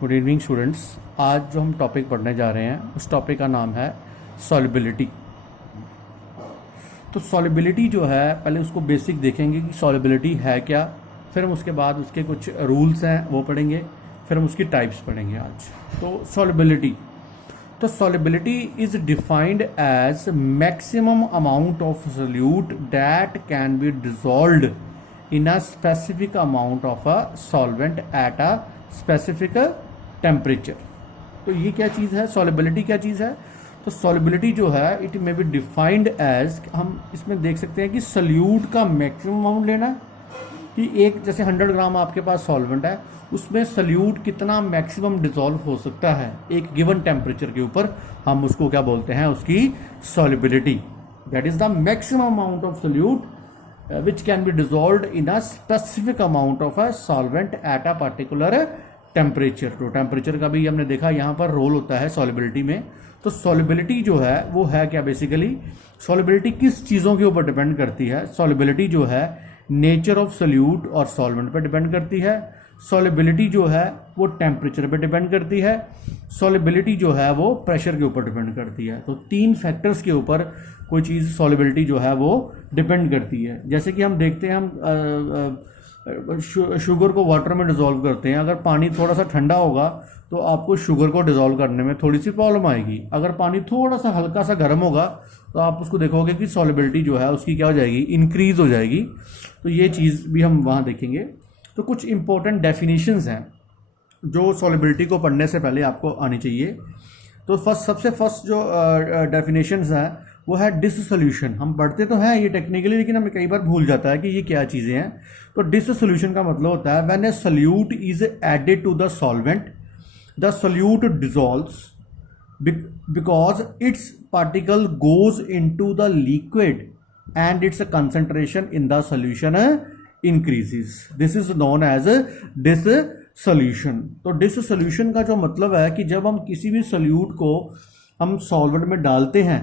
Good evening students. आज जो हम टॉपिक पढ़ने जा रहे हैं उस टॉपिक का नाम है सॉल्युबिलिटी। तो सॉल्युबिलिटी जो है, पहले उसको बेसिक देखेंगे कि सॉल्युबिलिटी है क्या, फिर हम उसके बाद उसके कुछ रूल्स हैं वो पढ़ेंगे, फिर हम उसकी टाइप्स पढ़ेंगे आज। तो solubility is defined as maximum amount of solute that can be dissolved in a specific amount of a solvent at a specific temperature. तो ये क्या चीज़ है, सॉल्युबिलिटी क्या चीज़ है? तो सॉल्युबिलिटी जो है it may be defined as, हम इसमें देख सकते हैं कि सोल्यूट का मैक्सिमम अमाउंट लेना है कि एक जैसे 100 ग्राम आपके पास सॉल्वेंट है, उसमें सोल्यूट कितना मैक्सिमम डिसॉल्व हो सकता है एक गिवन टेम्परेचर के ऊपर, हम उसको क्या बोलते हैं, उसकी solubility. That is the maximum amount of solute which can be dissolved in a specific amount of a solvent at a particular temperature। तो टेम्परेचर का भी हमने देखा यहाँ पर रोल होता है सॉल्युबिलिटी में। तो सॉल्युबिलिटी जो है वो है क्या, बेसिकली सॉल्युबिलिटी किस चीज़ों के ऊपर डिपेंड करती है? सॉल्युबिलिटी जो है नेचर ऑफ सोल्यूट और सॉल्वेंट पर डिपेंड करती है। सॉल्युबिलिटी जो है वो टेम्परेचर पे डिपेंड करती है। सॉल्युबिलिटी जो है वो प्रेशर के ऊपर डिपेंड करती है। तो 3 फैक्टर्स के ऊपर कोई चीज़ सॉल्युबिलिटी जो है वो डिपेंड करती है। जैसे कि हम देखते हैं, हम शुगर को वाटर में डिज़ोल्व करते हैं, अगर पानी थोड़ा सा ठंडा होगा तो आपको शुगर को डिज़ोल्व करने में थोड़ी सी प्रॉब्लम आएगी। अगर पानी थोड़ा सा हल्का सा गर्म होगा तो आप उसको देखोगे कि सॉल्युबिलिटी जो है उसकी क्या हो जाएगी, इंक्रीज हो जाएगी। तो ये चीज़ भी हम वहाँ देखेंगे। तो कुछ इंपॉर्टेंट डेफिनेशंस हैं जो सॉल्युबिलिटी को पढ़ने से पहले आपको आनी चाहिए। तो सबसे फर्स्ट जो डेफिनेशंस है वो है डिसोल्यूशन। हम पढ़ते तो हैं ये टेक्निकली, लेकिन हमें कई बार भूल जाता है कि ये क्या चीज़ें हैं। तो डिसोल्यूशन का मतलब होता है when a solute is added to the solvent, the solute dissolves because its particle goes into the liquid and its concentration in the solution increases। this is known as dissolution। तो dissolution का जो मतलब है कि जब हम किसी भी सोल्यूट को हम सॉल्वेंट में डालते हैं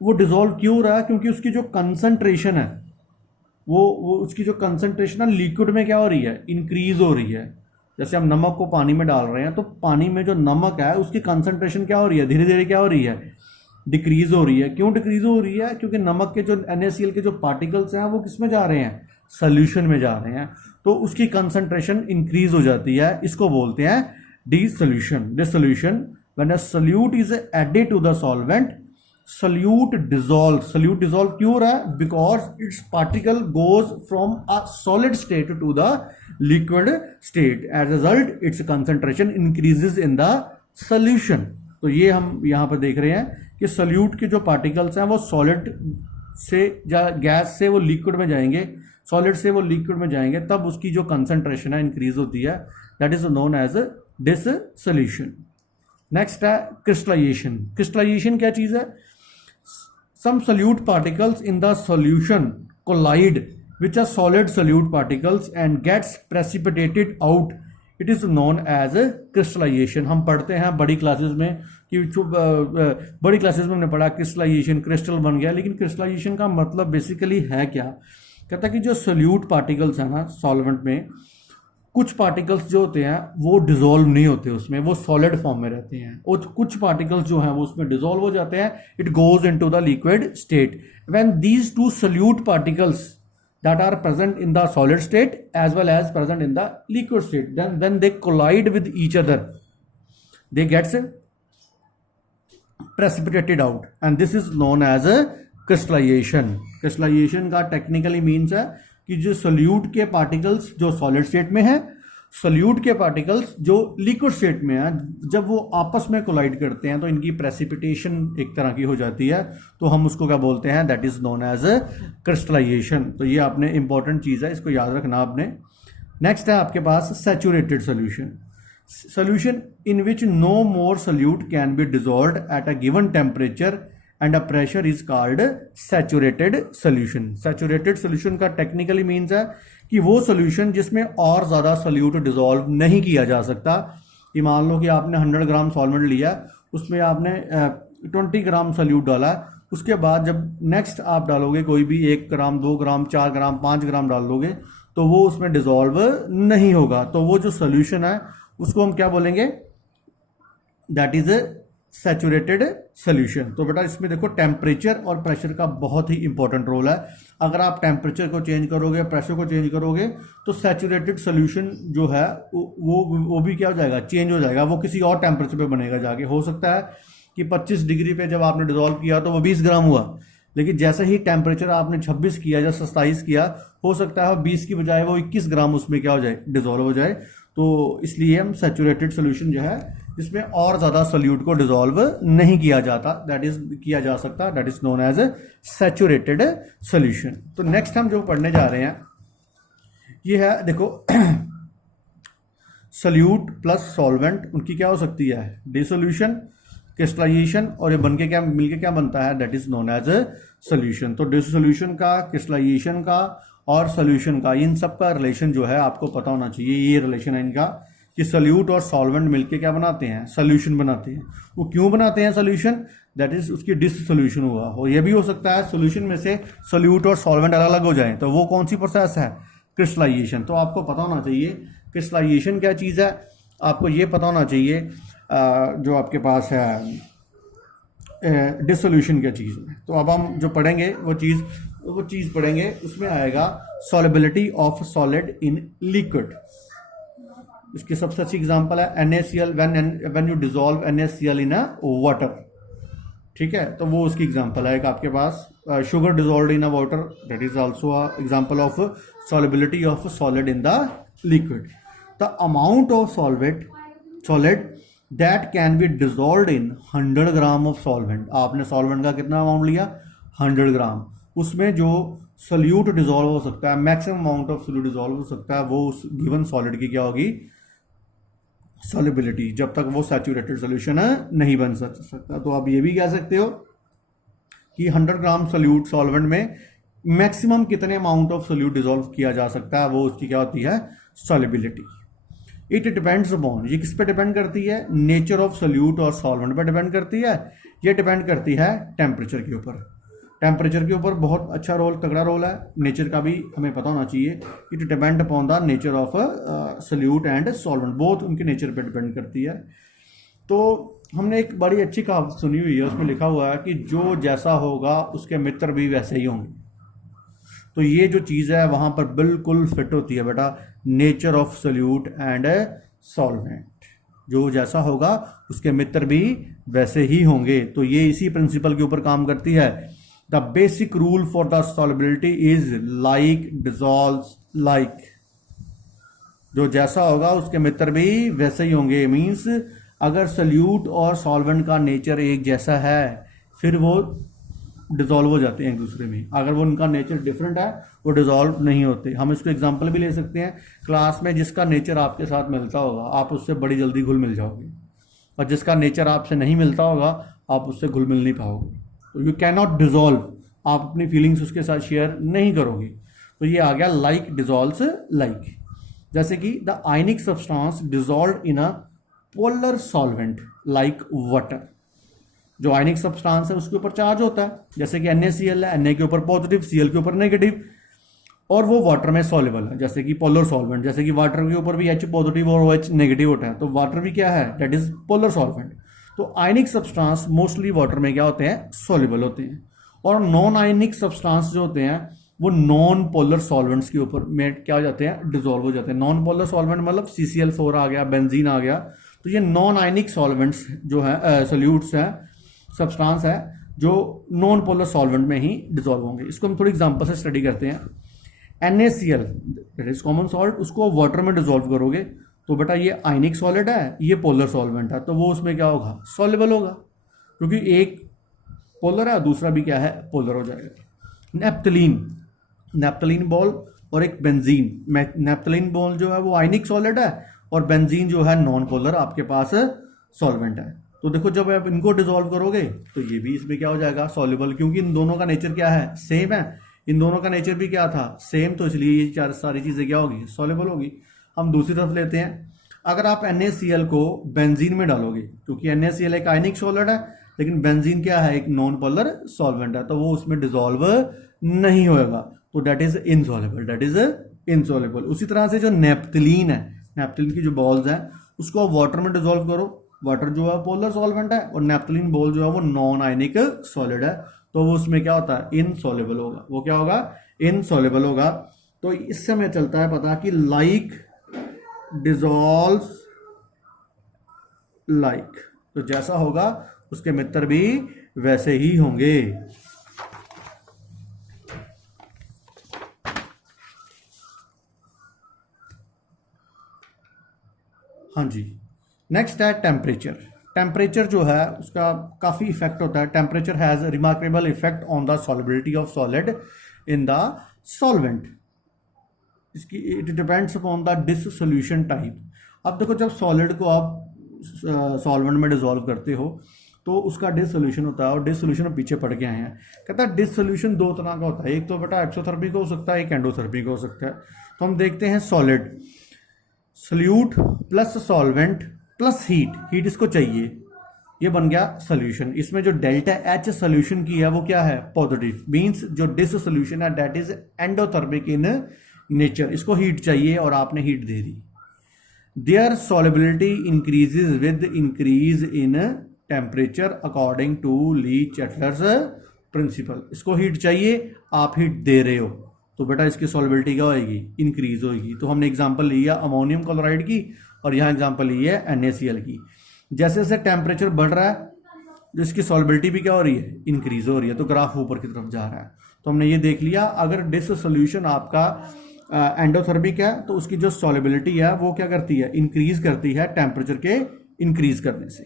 वो डिसॉल्व क्यों हो रहा है, क्योंकि उसकी जो कंसंट्रेशन है वो उसकी जो कंसंट्रेशन है लिक्विड में क्या हो रही है, इंक्रीज हो रही है। जैसे हम नमक को पानी में डाल रहे हैं तो पानी में जो नमक है उसकी कंसंट्रेशन क्या हो रही है, धीरे धीरे क्या हो रही है, डिक्रीज हो रही है। क्यों डिक्रीज हो रही है? क्योंकि नमक के जो NaCl के जो पार्टिकल्स हैं वो किस में जा रहे हैं, सोल्यूशन में जा रहे हैं, तो उसकी कंसंट्रेशन इंक्रीज हो जाती है। इसको बोलते हैं dissolution. Dissolution when a solute is added to the solvent, solute dissolve क्यों हो रहा है? Because its particle goes from a solid state to the liquid state, as result its concentration increases in the solution. तो ये हम यहाँ पर देख रहे हैं कि सोल्यूट के जो पार्टिकल्स हैं वो सॉलिड से गैस से वो लिक्विड में जाएंगे, सॉलिड से वो लिक्विड में जाएंगे, तब उसकी जो कंसंट्रेशन है इंक्रीज होती है। That is known as dissolution. Next है क्रिस्टलाइजेशन। क्रिस्टलाइजेशन क्या चीज़ है? Some solute particles in the solution collide which are solid solute particles and gets precipitated out, it is known as crystallization. हम पढ़ते हैं बड़ी क्लासेस में कि बड़ी क्लासेस में हमने पढ़ा क्रिस्टलाइजेशन, क्रिस्टल बन गया। लेकिन क्रिस्टलाइजेशन का मतलब बेसिकली है क्या? कहता है कि जो सोल्यूट पार्टिकल्स हैं ना सॉल्वेंट में, कुछ पार्टिकल्स जो होते हैं वो डिसॉल्व नहीं होते उसमें, वो सॉलिड फॉर्म में रहते हैं, और कुछ पार्टिकल्स जो हैं वो उसमें डिसॉल्व हो जाते हैं, it goes into the liquid state. When these two solute particles that are present in the solid state as well as present in the liquid state, then they collide with each other, they gets precipitated out, and this is known as a crystallization। crystallization का technically means है कि जो solute के particles जो solid state में है, solute के particles जो लिक्विड स्टेट में है, जब वो आपस में कोलाइड करते हैं तो इनकी प्रेसिपिटेशन एक तरह की हो जाती है, तो हम उसको क्या बोलते हैं, that is known as crystallization. तो ये आपने इंपॉर्टेंट चीज़ है, इसको याद रखना आपने। नेक्स्ट है आपके पास saturated solution. Solution in which no more solute can be dissolved at a given temperature and a pressure is called saturated solution. Saturated solution का टेक्निकली मीन्स है कि वो सोल्यूशन जिसमें और ज़्यादा सोल्यूट डिसॉल्व नहीं किया जा सकता। कि मान लो कि आपने 100 ग्राम सॉल्वेंट लिया, उसमें आपने 20 ग्राम सोल्यूट डाला, उसके बाद जब नेक्स्ट आप डालोगे कोई भी 1 ग्राम 2 ग्राम 4 ग्राम 5 ग्राम डाल दोगे तो वो उसमें डिसॉल्व नहीं होगा। तो वो जो सोल्यूशन है उसको हम क्या बोलेंगे, दैट इज सैचुरेटेड सोल्यूशन। तो बेटा इसमें देखो टेम्परेचर और प्रेशर का बहुत ही इंपॉर्टेंट रोल है। अगर आप टेम्परेचर को चेंज करोगे, प्रेशर को चेंज करोगे, तो सैचुरेटेड सोल्यूशन जो है वो भी क्या हो जाएगा, चेंज हो जाएगा, वो किसी और टेम्परेचर पे बनेगा जाके। हो सकता है कि 25 डिग्री पे जब आपने डिजोल्व किया तो वो 20 ग्राम हुआ, लेकिन जैसे ही टेम्परेचर आपने 26 किया या 27 किया, हो सकता है 20 की बजाय वो 21 ग्राम उसमें क्या हो जाए, डिजोल्व हो जाए। तो इसलिए हम सैचुरेटेड सोल्यूशन जो है जिसमें और ज़्यादा सोल्यूट को डिजोल्व नहीं किया जाता, दैट इज किया जा सकता, that is known as saturated solution. तो नेक्स्ट हम जो पढ़ने जा रहे हैं ये है, देखो सोल्यूट प्लस सॉल्वेंट, उनकी क्या हो सकती है, डिसोल्यूशन, क्रिस्टलाइजेशन, और ये बनके क्या मिलके क्या बनता है, that is known as solution. तो डिसोल्यूशन का, क्रिस्टलाइजेशन का और सोल्यूशन का, इन सब का रिलेशन जो है आपको पता होना चाहिए। ये रिलेशन है इनका कि सोल्यूट और सॉल्वेंट मिलके क्या बनाते हैं, सोल्यूशन बनाते हैं। वो क्यों बनाते हैं सोल्यूशन, दैट इज उसकी डिसोल्यूशन हुआ हो। ये भी हो सकता है सोल्यूशन में से सोल्यूट और सॉल्वेंट अलग अलग हो जाए, तो वो कौन सी प्रोसेस है, क्रिस्टलाइजेशन। तो आपको पता होना चाहिए क्रिस्टलाइजेशन क्या चीज़ है, आपको ये पता होना चाहिए जो आपके पास है डिसोल्यूशन क्या चीज़ है। तो अब हम जो पढ़ेंगे वो चीज़ पढ़ेंगे, उसमें आएगा solubility of solid in liquid. इसकी सबसे अच्छी एग्जांपल है NaCl, when you dissolve NaCl in a water, ठीक है। तो वो उसकी एग्जांपल है। एक आपके पास sugar dissolved in a water, that is also a example of solubility of solid in the liquid. The amount of solid that can be dissolved in 100 gram of solvent. आपने सॉल्वेंट का कितना amount लिया, 100 ग्राम। उसमें जो solute dissolve हो सकता है, maximum amount of solute dissolve हो सकता है, वो उस गिवन सॉलिड की क्या होगी, सॉल्युबिलिटी, जब तक वो सैचुरेटेड सोल्यूशन नहीं बन सकता। तो आप ये भी कह सकते हो कि 100 ग्राम सोल्यूट सॉल्वेंट में मैक्सिमम कितने अमाउंट ऑफ सोल्यूट डिसॉल्व किया जा सकता है, वो उसकी क्या होती है, सॉल्युबिलिटी। इट डिपेंड्स अपॉन, ये किस पे डिपेंड करती है, नेचर ऑफ सोल्यूट और सॉल्वेंट पे डिपेंड करती है। ये डिपेंड करती है टेम्परेचर के ऊपर। टेम्परेचर के ऊपर बहुत अच्छा रोल, तगड़ा रोल है। नेचर का भी हमें पता होना चाहिए। It depend upon the nature of solute and solvent, both उनके नेचर पे डिपेंड करती है। तो हमने एक बड़ी अच्छी कहावत सुनी हुई है, उसमें लिखा हुआ है कि जो जैसा होगा उसके मित्र भी वैसे ही होंगे। तो ये जो चीज़ है वहाँ पर बिल्कुल फिट होती है बेटा, nature of solute and solvent. जो जैसा होगा उसके मित्र भी वैसे ही होंगे। तो ये इसी प्रिंसिपल के ऊपर काम करती है। The basic rule for the solubility is like dissolves like. जो जैसा होगा उसके मित्र भी वैसे ही होंगे। मीन्स अगर सोल्यूट और सॉल्वेंट का नेचर एक जैसा है फिर वो डिसॉल्व हो जाते हैं एक दूसरे में। अगर वो उनका नेचर डिफरेंट है वो डिसॉल्व नहीं होते। हम इसको एग्जांपल भी ले सकते हैं, क्लास में जिसका नेचर आपके साथ मिलता होगा आप उससे बड़ी जल्दी घुल मिल जाओगे, और जिसका नेचर आपसे नहीं मिलता होगा आप उससे घुल मिल नहीं पाओगे। तो यू कैन नॉट डिसॉल्व, आप अपनी फीलिंग्स उसके साथ शेयर नहीं करोगे। तो ये आ गया लाइक डिसॉल्व्स लाइक। जैसे कि the ionic substance dissolve in a polar solvent like water. जो आयनिक सब्सटेंस है उसके ऊपर चार्ज होता है, जैसे कि NaCl है, Na के ऊपर पॉजिटिव, Cl के ऊपर नेगेटिव, और वो वाटर में सॉल्युबल है, जैसे कि पोलर सॉल्वेंट। जैसे कि वाटर के ऊपर भी H पॉजिटिव और OH नेगेटिव होता है, तो वाटर भी क्या है, दैट इज पोलर सॉल्वेंट। तो आयनिक सब्सटेंस मोस्टली वाटर में क्या होते हैं, सॉल्युबल होते हैं। और नॉन आयनिक सब्सटेंस जो होते हैं वो नॉन पोलर सॉल्वेंट्स के ऊपर में क्या हो जाते हैं, डिसॉल्व हो जाते हैं। नॉन पोलर सॉल्वेंट मतलब CCl4 आ गया, बेंजीन आ गया। तो ये नॉन आयनिक सॉल्वेंट्स जो है, सोल्यूट्स हैं, सब्सटेंस है जो नॉन पोलर सॉल्वेंट में ही डिसॉल्व होंगे। इसको हम थोड़ी एग्जांपल से स्टडी करते हैं। NaCl that is common salt, उसको वाटर में डिसॉल्व करोगे तो बेटा ये आयनिक सॉलिड है, ये पोलर सॉल्वेंट है, तो वो उसमें क्या होगा, सॉल्युबल होगा, क्योंकि एक पोलर है दूसरा भी क्या है, पोलर हो जाएगा। नेप्थलीन बॉल और एक बेंजीन। नेप्थलीन बॉल जो है वो आयनिक सॉलिड है और बेंजीन जो है नॉन पोलर आपके पास सॉल्वेंट है। तो देखो जब आप इनको डिसॉल्व करोगे तो ये भी इसमें क्या हो जाएगा, सॉल्युबल, क्योंकि इन दोनों का नेचर क्या है, सेम है। इन दोनों का नेचर भी क्या था, सेम, तो इसलिए ये चार सारी चीज़ें क्या होगी, सॉल्युबल होगी। हम दूसरी तरफ लेते हैं, अगर आप NaCl को बेंजीन में डालोगे, क्योंकि NaCl एक आयनिक सॉलिड है लेकिन बेंजीन क्या है, एक नॉन पोलर सॉल्वेंट है, तो वो उसमें डिसॉल्व नहीं होगा, तो that is insoluble, that is insoluble. उसी तरह से जो नेप्थलीन है, नेप्थलीन की जो बॉल्स हैं उसको वाटर में डिजोल्व करो, वाटर जो है पोलर सॉल्वेंट है और नेपथलीन बॉल जो है वो नॉन आयनिक सॉलिड है, तो वो उसमें क्या होता है, इनसॉल्युबल होगा। वो क्या होगा, इनसॉल्युबल होगा। तो इससे हमें चलता है पता कि लाइक डिजोल्व लाइक, तो जैसा होगा उसके मित्र भी वैसे ही होंगे। हाँ जी, नेक्स्ट है टेम्परेचर। टेम्परेचर जो है उसका काफ़ी इफेक्ट होता है। Temperature has remarkable effect on the solubility of solid in the solvent. इसकी it depends upon the dissolution type. अब देखो, जब सॉलिड को आप सॉल्वेंट में डिजोल्व करते हो तो उसका डिसोल्यूशन होता है, और डिसोल्यूशन पीछे पड़ के आए हैं। कहता है डिसोल्यूशन दो तरह का होता है, एक तो बेटा एक्सोथर्मिक हो सकता है, एक एंडोथर्मिक हो सकता है। तो हम देखते हैं solid solute plus solvent plus heat, heat इसको चाहिए, ये बन गया सोल्यूशन। इसमें जो डेल्टा एच सोल्यूशन की है वो क्या है, पॉजिटिव, मींस जो डिसोल्यूशन है that is endothermic in nature, इसको हीट चाहिए और आपने हीट दे दी। There solubility increases with increase in temperature according to Le Chatelier's principle. इसको हीट चाहिए, आप हीट दे रहे हो, तो बेटा इसकी सॉलिबिलिटी क्या होगी, इंक्रीज होगी। तो हमने एग्जांपल लिया अमोनियम क्लोराइड की और यहाँ एग्जांपल ली है NaCl की। जैसे जैसे टेम्परेचर बढ़ रहा है तो इसकी सॉलिबिलिटी भी क्या हो रही है, इंक्रीज हो रही है, तो ग्राफ ऊपर की तरफ जा रहा है। तो हमने ये देख लिया, अगर डिसोल्यूशन आपका एंडोथर्मिक है तो उसकी जो सॉलिबिलिटी है वो क्या करती है, इंक्रीज करती है टेम्परेचर के इंक्रीज करने से।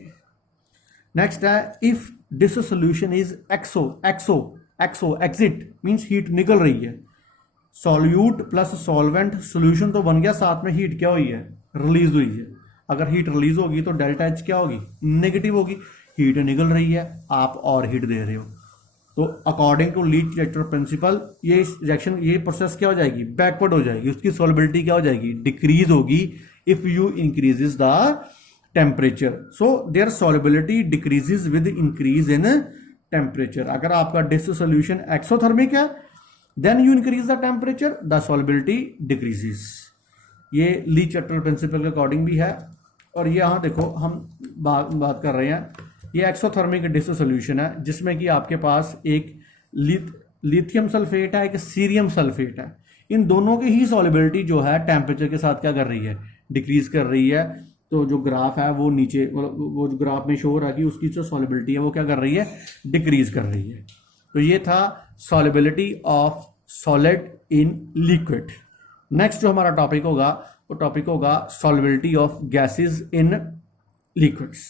नेक्स्ट है if dissolution is exit means heat निकल रही है, सॉल्यूट प्लस सॉल्वेंट, सोल्यूशन तो बन गया, साथ में हीट क्या हुई है, रिलीज हुई है। अगर हीट रिलीज होगी तो डेल्टा एच क्या होगी, नेगेटिव होगी। हीट निकल रही है, आप और हीट दे रहे हो, तो according to Le Chatelier principle ये रिएक्शन, ये प्रोसेस क्या हो जाएगी, बैकवर्ड हो जाएगी। उसकी सॉलिबिलिटी क्या हो जाएगी, डिक्रीज होगी if you increases the temperature. So there solubility decreases with increase in temperature. अगर आपका डिसोल्यूशन एक्सोथर्मिक है then you increase the temperature, the solubility decreases। ये ली चैटल प्रिंसिपल के अकॉर्डिंग भी है। और ये यहाँ देखो हम बात कर रहे हैं, ये एक्सोथर्मिक डिसोल्यूशन है जिसमें कि आपके पास एक लिथियम सल्फेट है, एक सीरियम सल्फेट है। इन दोनों की ही सॉलिबिलिटी जो है टेम्परेचर के साथ क्या कर रही है, डिक्रीज कर रही है। तो जो ग्राफ है वो नीचे, वो जो ग्राफ में शो हो रहा है कि उसकी जो सॉलिबिलिटी है वो क्या कर रही है, डिक्रीज कर रही है। तो ये था solubility of solid in liquid. Next जो हमारा टॉपिक होगा वो टॉपिक होगा solubility of gases in liquids.